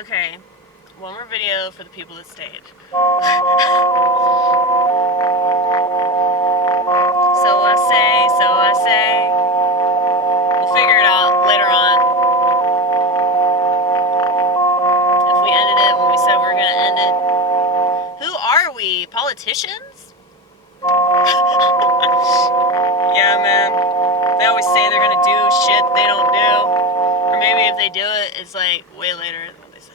Okay, one more video for the people that stayed. So I say, we'll figure it out later on. If we ended it when we said we were gonna end it. Who are we? Politicians? Yeah, man. They always say they're gonna do shit they don't do. Or maybe if they do it, it's like way later than what they said.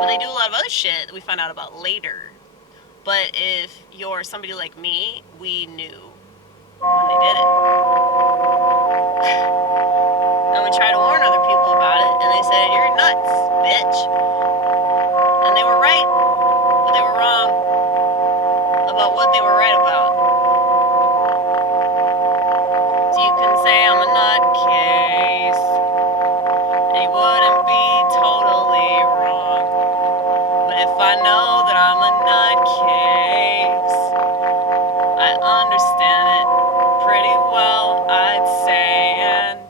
But they do a lot of other shit that we find out about later. But if you're somebody like me, we knew when they did it. And we try to warn other people about it, and they said, "You're nuts, bitch." And they were right, but they were wrong about what they were right about. So you can say I'm a nutcase, and you wouldn't be totally wrong. But if I know that I'm a nutcase, I understand it pretty well, I'd say. And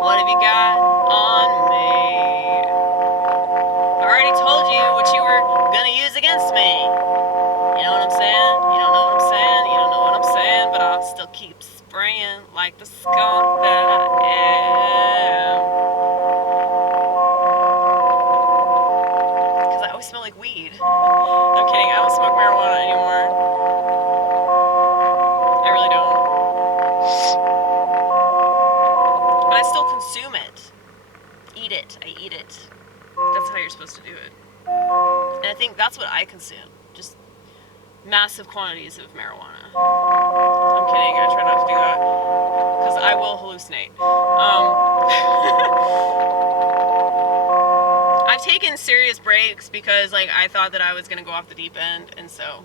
what have you got on me? I already told you what you were gonna use against me. You know what I'm saying? You don't know what I'm saying? You don't know what I'm saying, but I'll still keep spraying like the skunk that I am. Because I always smell like weed. I'm kidding, I don't smoke marijuana anymore. I really don't. But I still consume it. Eat it. I eat it. That's how you're supposed to do it. And I think that's what I consume. Just massive quantities of marijuana. I'm kidding, I try not to do that. Because I will hallucinate. I've taken serious breaks because I thought that I was going to go off the deep end. And so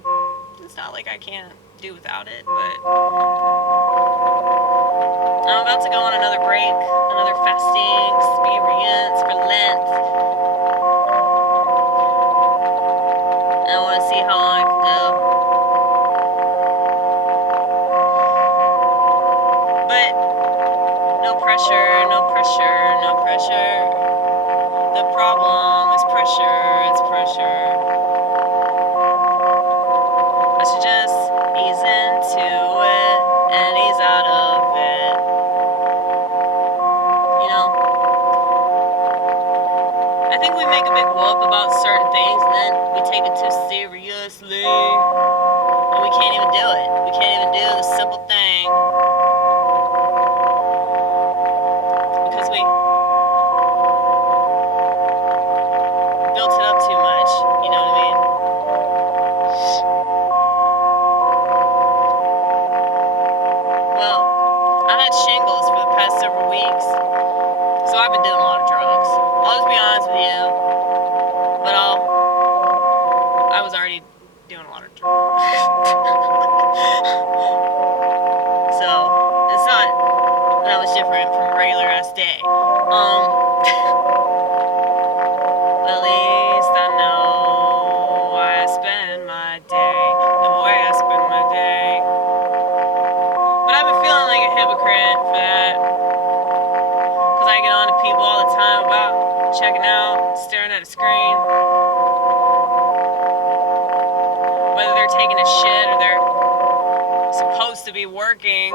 it's not like I can't do without it. But I'm about to go on another break. Another fasting experience for Lent. I want to see how long I can go. But no pressure, no pressure, no pressure. The problem is pressure, it's pressure. I should just ease into it and ease out of it. You know? I think we make a big whoop about certain things and then we take it too seriously. And we can't even do it. We can't even do the simple thing. Because we built it up too much. You know what I mean? Well, I've had shingles for the past several weeks. So I've been doing a lot of drugs. I'll just be honest with you. But I was already doing a lot of drugs. So it's not that much different from a regular ass day. But at least I know why I spend my day the way I spend my day. But I've been feeling like a hypocrite for that. Because I get on to people all the time about checking out, staring at a screen. Whether they're taking a shit or they're supposed to be working.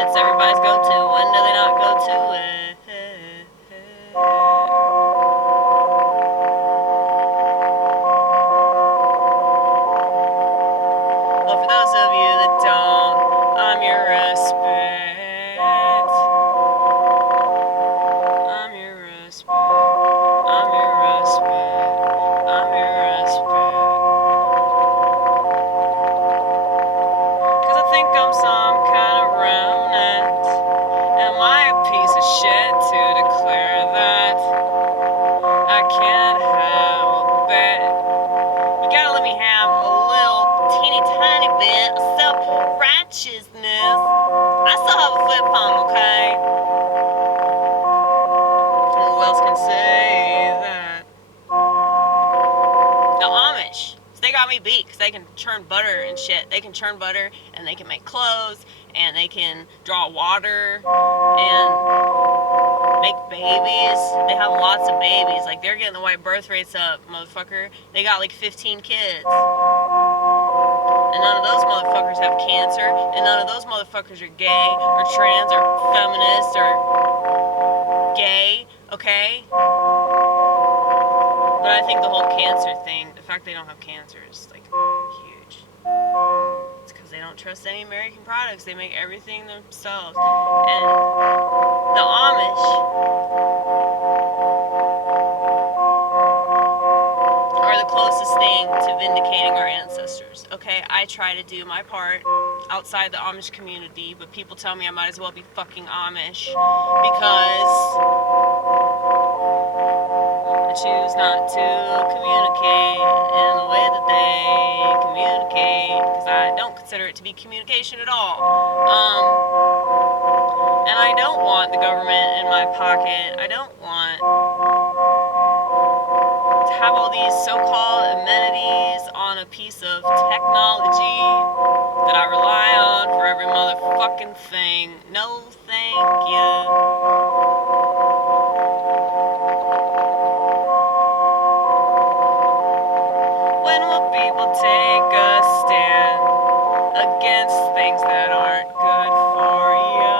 It's everybody's go-to. When do they not go to it? Well, for those of you that don't, I'm your respite. I'm your respite. I'm your respite. I'm your respite. Cause I think I'm some kind of remnant. Am I a piece of shit to declare that? I can't help it. You gotta let me have a little teeny tiny bit of self-righteousness. I still have a flip phone, okay? Who else can say that? The Amish. They got me beat because they can churn butter and shit. They can churn butter and they can make clothes and they can draw water and make babies. They have lots of babies. Like, they're getting the white birth rates up, motherfucker. They got like 15 kids. And none of those motherfuckers have cancer. And none of those motherfuckers are gay or trans or feminist or gay, okay? But I think the whole cancer thing, the fact they don't have cancer is like huge. It's because they don't trust any American products. They make everything themselves. And the Amish are the closest thing to vindicating our ancestors. Okay, I try to do my part outside the Amish community, but people tell me I might as well be fucking Amish because I choose not to communicate in the way that they communicate because I don't consider it to be communication at all. And I don't want the government in my pocket. I don't want to have all these so-called amenities on a piece of technology that I rely on for every motherfucking thing. No, thank you. When will people take a stand against things that aren't good for you?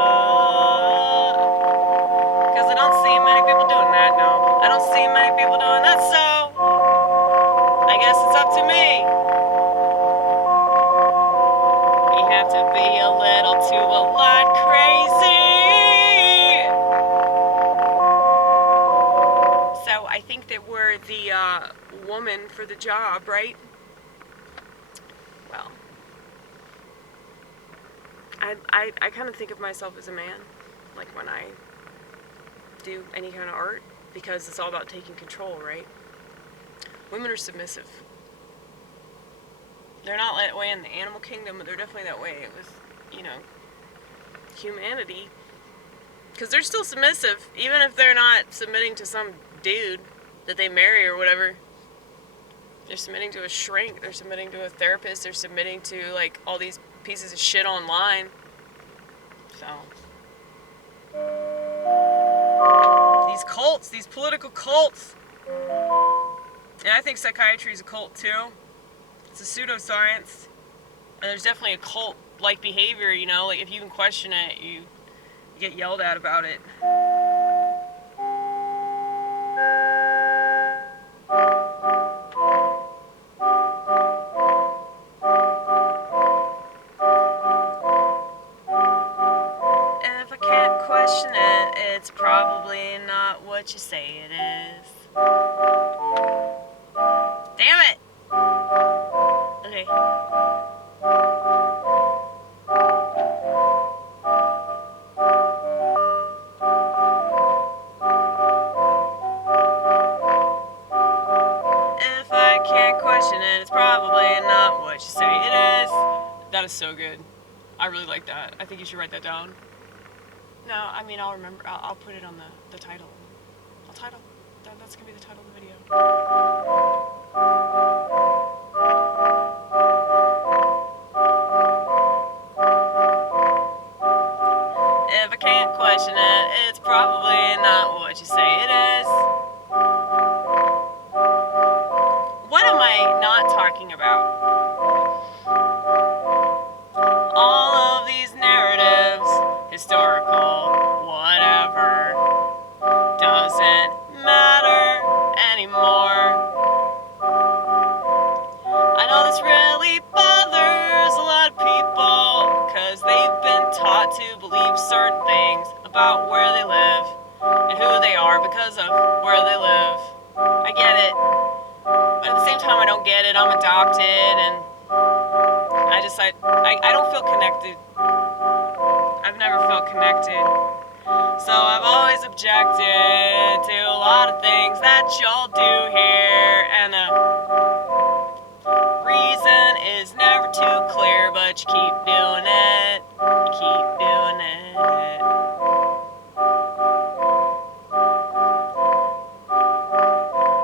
Because I don't see many people doing that, no. I don't see many people doing that, so I guess it's up to me. You have to be a little to a lot crazy. So I think that we're the woman for the job, right? Well, I kind of think of myself as a man, like when I do any kind of art, because it's all about taking control, right? Women are submissive. They're not that way in the animal kingdom, but they're definitely that way with, you know, humanity. Because they're still submissive, even if they're not submitting to some dude that they marry or whatever. They're submitting to a shrink, they're submitting to a therapist, they're submitting to, like, all these pieces of shit online. So, these cults, these political cults. And I think psychiatry is a cult too. It's a pseudoscience. And there's definitely a cult-like behavior, you know? Like, if you even question it, you get yelled at about it. And if I can't question it, it's probably not what you say it is. Damn it! Okay. If I can't question it, it's probably not what you say it is. That is so good. I really like that. I think you should write that down. No, I mean, I'll remember. I'll put it on the title. That's gonna be the title of the video. If I can't question it, it's probably not what you say it is. What am I not talking about? All of these narratives, historical, whatever, doesn't matter anymore. I know this really bothers a lot of people, cause they've been taught to believe certain things about where they live and who they are because of where they live. I get it, but at the same time I don't get it. I'm adopted and I don't feel connected. I've never felt connected. So I've always objected to a lot of things that y'all do here, and the reason is never too clear, but you keep doing it. You keep doing it.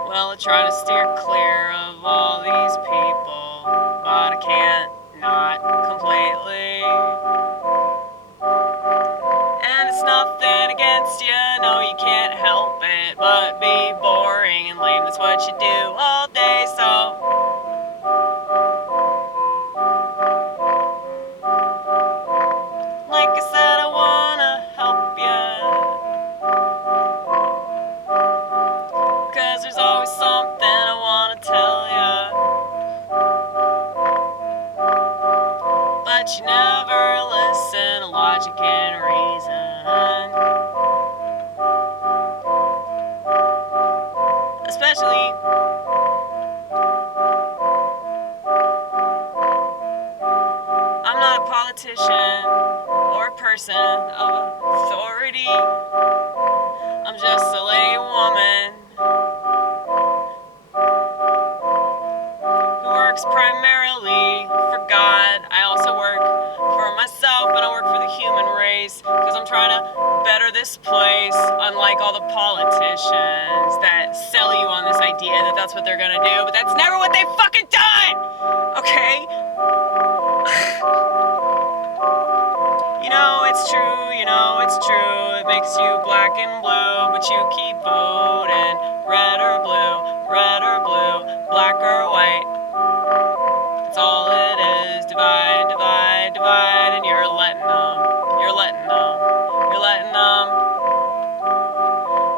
Well, I try to steer clear of all these people by but you never listen to logic and reason. Especially I'm not a politician or a person of authority. I'm just a lay woman who works primarily for God. I also work for myself, and I work for the human race because I'm trying to better this place, unlike all the politicians that sell you on this idea that that's what they're gonna do, but that's never what they've fucking done! Okay? It's true, it makes you black and blue, but you keep voting red or blue, black or white. That's all it is, divide, divide, divide, and you're letting them.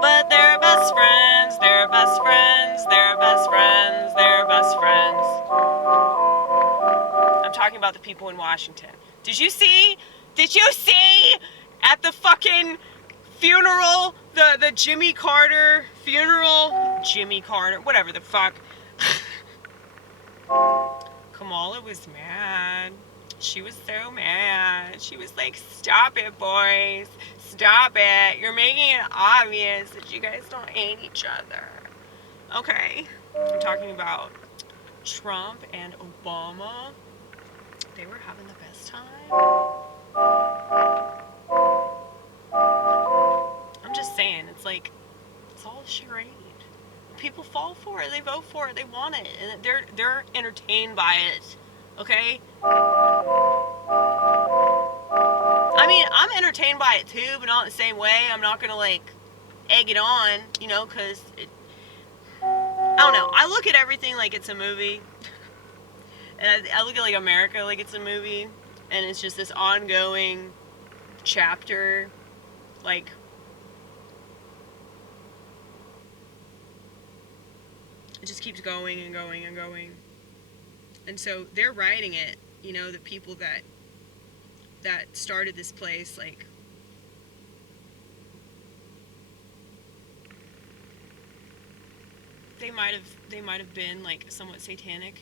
But they're best friends, they're best friends, they're best friends, they're best friends. I'm talking about the people in Washington. Did you see at the fucking funeral, the Jimmy Carter funeral? Jimmy Carter, whatever the fuck. Kamala was mad. She was so mad. She was like, stop it, boys. Stop it. You're making it obvious that you guys don't hate each other. Okay. I'm talking about Trump and Obama. They were having the best time. I'm just saying, it's like, it's all a charade. People fall for it, they vote for it, they want it, and they're entertained by it. Okay? I mean, I'm entertained by it too, but not in the same way. I'm not gonna like egg it on, because I don't know. I look at everything like it's a movie. And I look at like America like it's a movie, and it's just this ongoing chapter, like it just keeps going and going and going. And so they're writing it, the people that started this place, like they might have been like somewhat satanic,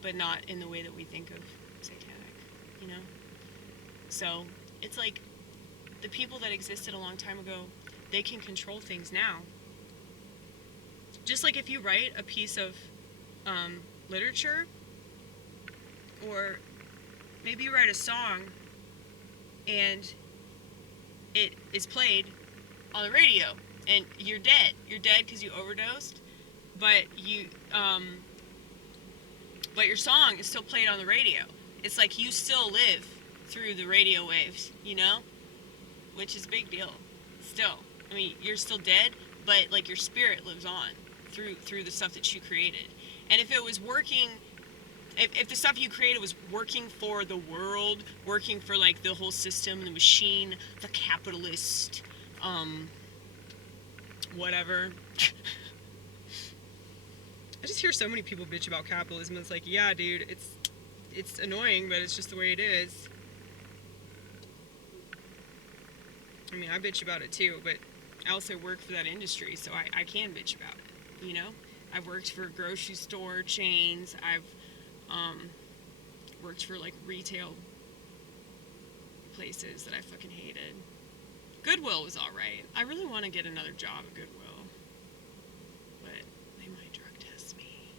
but not in the way that we think of satanic, So it's like the people that existed a long time ago, they can control things now. Just like if you write a piece of literature, or maybe you write a song and it is played on the radio and you're dead because you overdosed, but but your song is still played on the radio. It's like you still live through the radio waves, which is a big deal. Still, I mean, you're still dead, but like your spirit lives on through the stuff that you created. And if it was working, if the stuff you created was working for the world, working for like the whole system, the machine, the capitalist, whatever. I just hear so many people bitch about capitalism. It's like, yeah, dude, it's annoying, but it's just the way it is. I mean, I bitch about it too, but I also work for that industry, so I can bitch about it, I've worked for grocery store chains. I've worked for like retail places that I fucking hated. Goodwill was alright. I really want to get another job at Goodwill, but they might drug test me.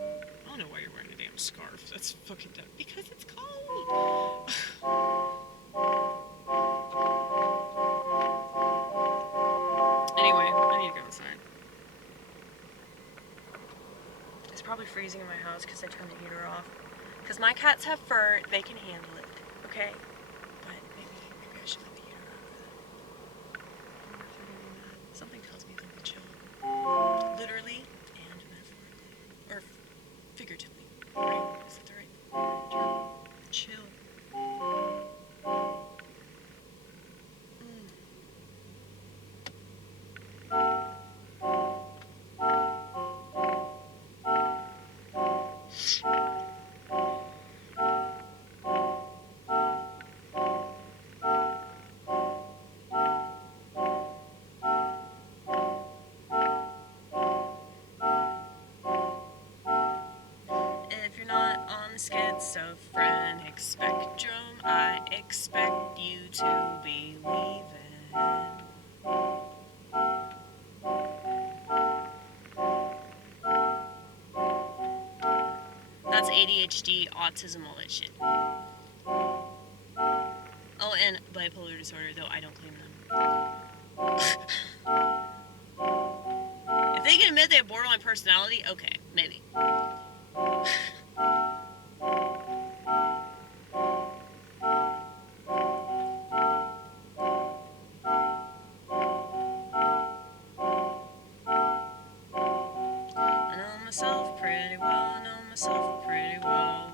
I don't know why you're wearing a damn scarf. That's fucking dumb. Because it's cold. Anyway, I need to go inside. It's probably freezing in my house because I turned the heater off. Because my cats have fur, they can handle it, okay? But maybe I should let the heater on. Something tells me to chill. Literally and metaphorically. Or figuratively. Right? Is that the right term? Chill. the schizophrenic spectrum, I expect you to be leaving. That's ADHD, autism, all that shit. Oh, and bipolar disorder, though I don't claim them. If they can admit they have borderline personality, okay, maybe. I know myself pretty well, I know myself pretty well.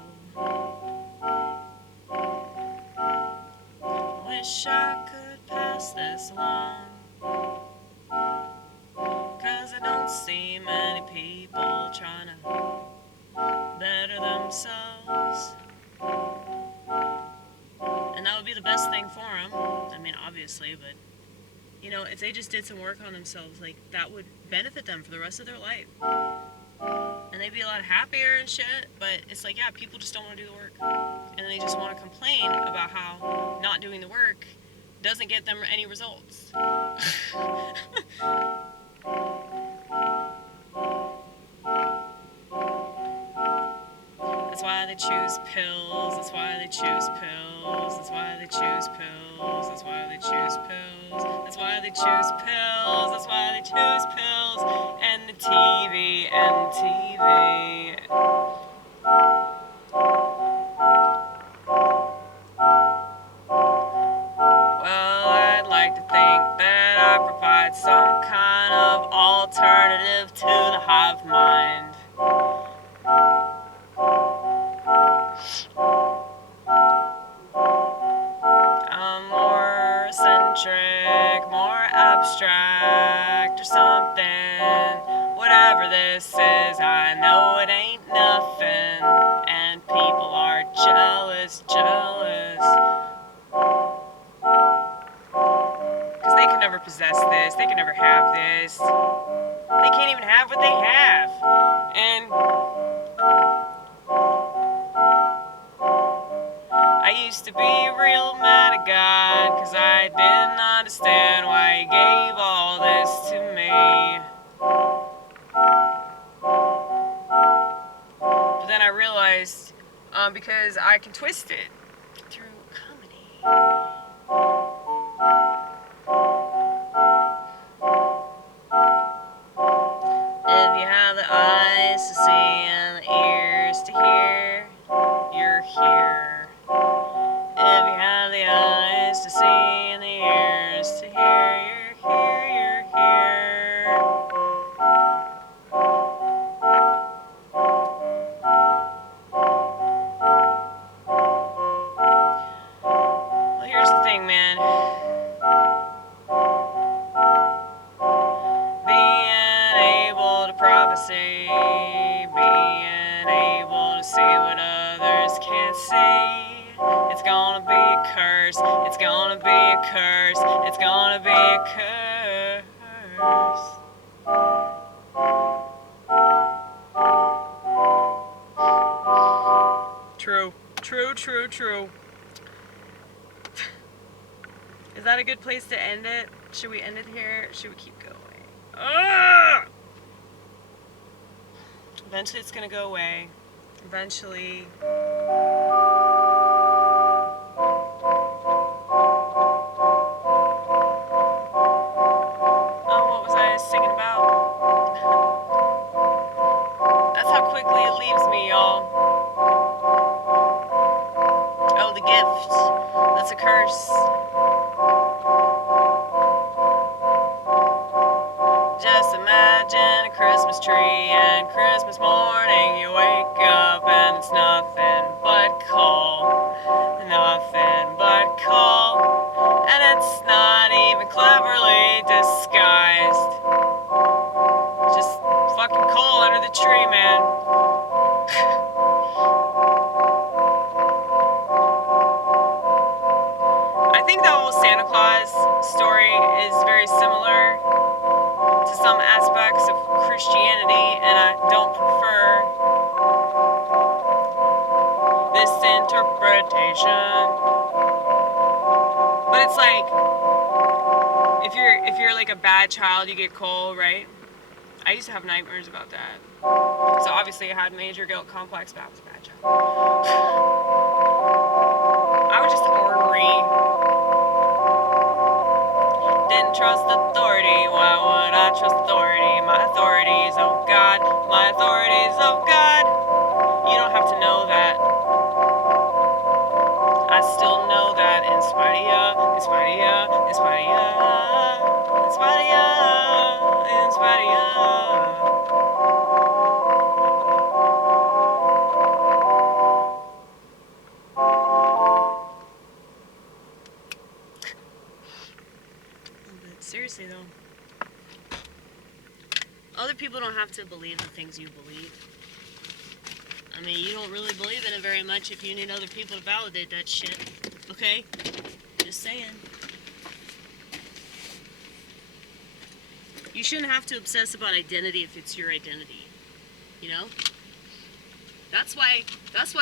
Wish I could pass this along, 'cause I don't see many people trying to better themselves. And that would be the best thing for them. I mean, obviously, but, you know, if they just did some work on themselves, like, that would benefit them for the rest of their life. And they'd be a lot happier and shit, but it's like, yeah, people just don't want to do the work. And they just want to complain about how not doing the work doesn't get them any results. That's why they choose pills, that's why they choose pills, that's why they choose pills, that's why they choose pills, that's why they choose pills, that's why they choose pills, and the TV, and the TV. Well, I'd like to think that I provide some kind of alternative to the hive mind. I'm more eccentric, more abstract or something. Whatever this is, I know it ain't nothing. And people are jealous, jealous. 'Cause they can never possess this, they can never have this. They can't even have what they have. And I used to be real mad at God, 'cause I didn't understand why he gave all this to me. But then I realized, because I can twist it through comedy. If you have the eyes to see and the ears to hear, you're here. If you have the eyes to see and the ears to hear, you're here, you're here. Well, here's the thing, man. Being able to prophecy, being able to see what others can't see. It's gonna be a curse, it's gonna be a curse, it's gonna be a curse. True, true, true, true. Is that a good place to end it? Should we end it here? Should we keep going? Ugh! Eventually it's gonna go away. Eventually. Oh, what was I singing about? That's how quickly it leaves me, y'all. Oh, the gift. That's a curse. Just imagine a Christmas tree, and Christmas morning you wake up and it's nothing but coal. Nothing but coal. And it's not even cleverly disguised. Just fucking coal under the tree, man. I think that whole Santa Claus story is very similar to some aspects of Christianity, and I don't prefer interpretation. But it's like, if you're like a bad child, you get cold, right? I used to have nightmares about that. So obviously I had major guilt complex, but I was a bad child. I was just ornery. Didn't trust authority. Why would I trust authority? My authority is of God. My authority is of God. You don't have to know that. I still know that in spite of ya, in spite of ya, in spite of ya, in spite of ya, in spite of ya. But seriously though, other people don't have to believe the things you believe. I mean, you don't really believe in it very much if you need other people to validate that shit. Okay? Just saying. You shouldn't have to obsess about identity if it's your identity. You know? That's why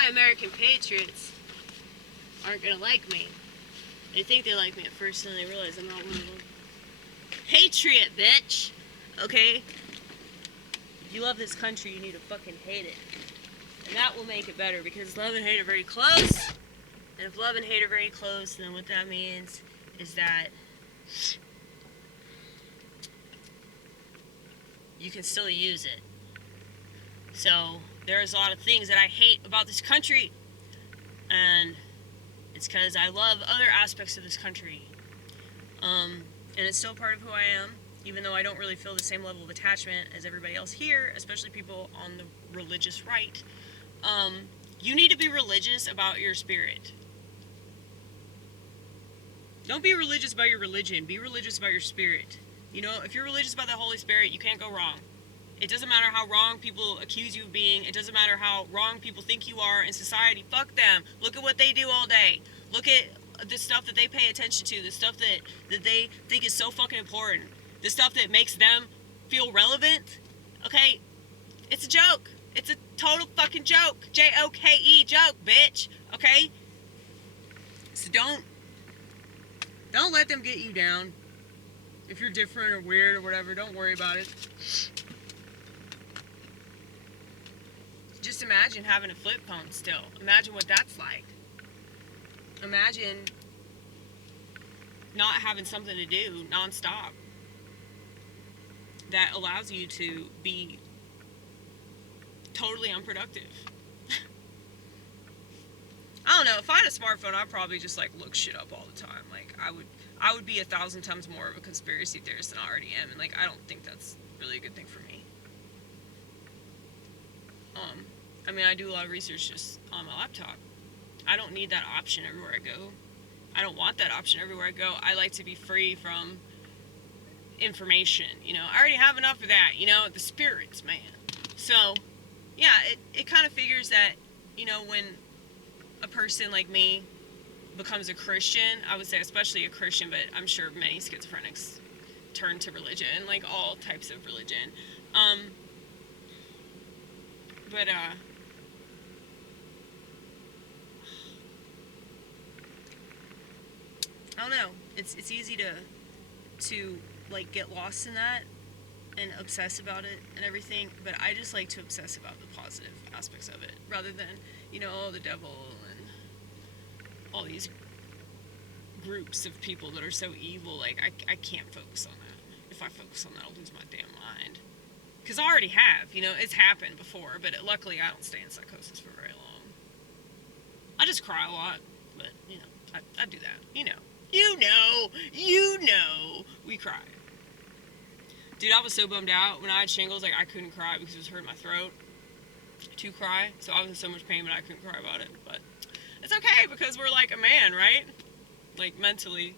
American patriots aren't gonna like me. They think they like me at first and then they realize I'm not one of them. Patriot, bitch! Okay? If you love this country, you need to fucking hate it. And that will make it better, because love and hate are very close. And if love and hate are very close, then what that means is that you can still use it. So there's a lot of things that I hate about this country, and it's because I love other aspects of this country. And it's still part of who I am, even though I don't really feel the same level of attachment as everybody else here, especially people on the religious right. You need to be religious about your spirit. Don't be religious about your religion. Be religious about your spirit. You know, if you're religious about the Holy Spirit, you can't go wrong. It doesn't matter how wrong people accuse you of being. It doesn't matter how wrong people think you are in society. Fuck them. Look at what they do all day. Look at the stuff that they pay attention to. The stuff that they think is so fucking important. The stuff that makes them feel relevant. Okay? It's a joke. It's a total fucking joke. J-O-K-E, joke, bitch. Okay? So don't let them get you down. If you're different or weird or whatever, don't worry about it. Just imagine having a flip phone still. Imagine what that's like. Imagine not having something to do nonstop that allows you to be totally unproductive. I don't know, if I had a smartphone, I'd probably just like look shit up all the time. Like I would be 1,000 times more of a conspiracy theorist than I already am, and like I don't think that's really a good thing for me. I mean, I do a lot of research just on my laptop. I don't need that option everywhere I go. I don't want that option everywhere I go. I like to be free from information, you know. I already have enough of that, you know, the spirits, man. So, yeah, it kind of figures that, you know, when a person like me becomes a Christian, I would say especially a Christian, but I'm sure many schizophrenics turn to religion, like all types of religion. I don't know. It's easy to like get lost in that and obsess about it and everything, but I just like to obsess about the positive aspects of it rather than, you know, the devil and all these groups of people that are so evil. Like I can't focus on that. If I focus on that, I'll lose my damn mind. Because I already have, you know, it's happened before, but luckily I don't stay in psychosis for very long. I just cry a lot, but, you know, I do that, you know. You know, we cry. Dude, I was so bummed out when I had shingles, like I couldn't cry because it was hurting my throat to cry, so I was in so much pain, but I couldn't cry about it, but it's okay because we're like a man, right? Like mentally,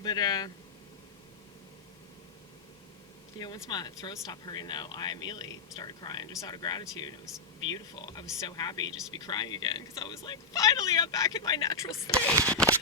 but yeah, once my throat stopped hurting though, I immediately started crying just out of gratitude. It was beautiful. I was so happy just to be crying again because I was like, finally I'm back in my natural state.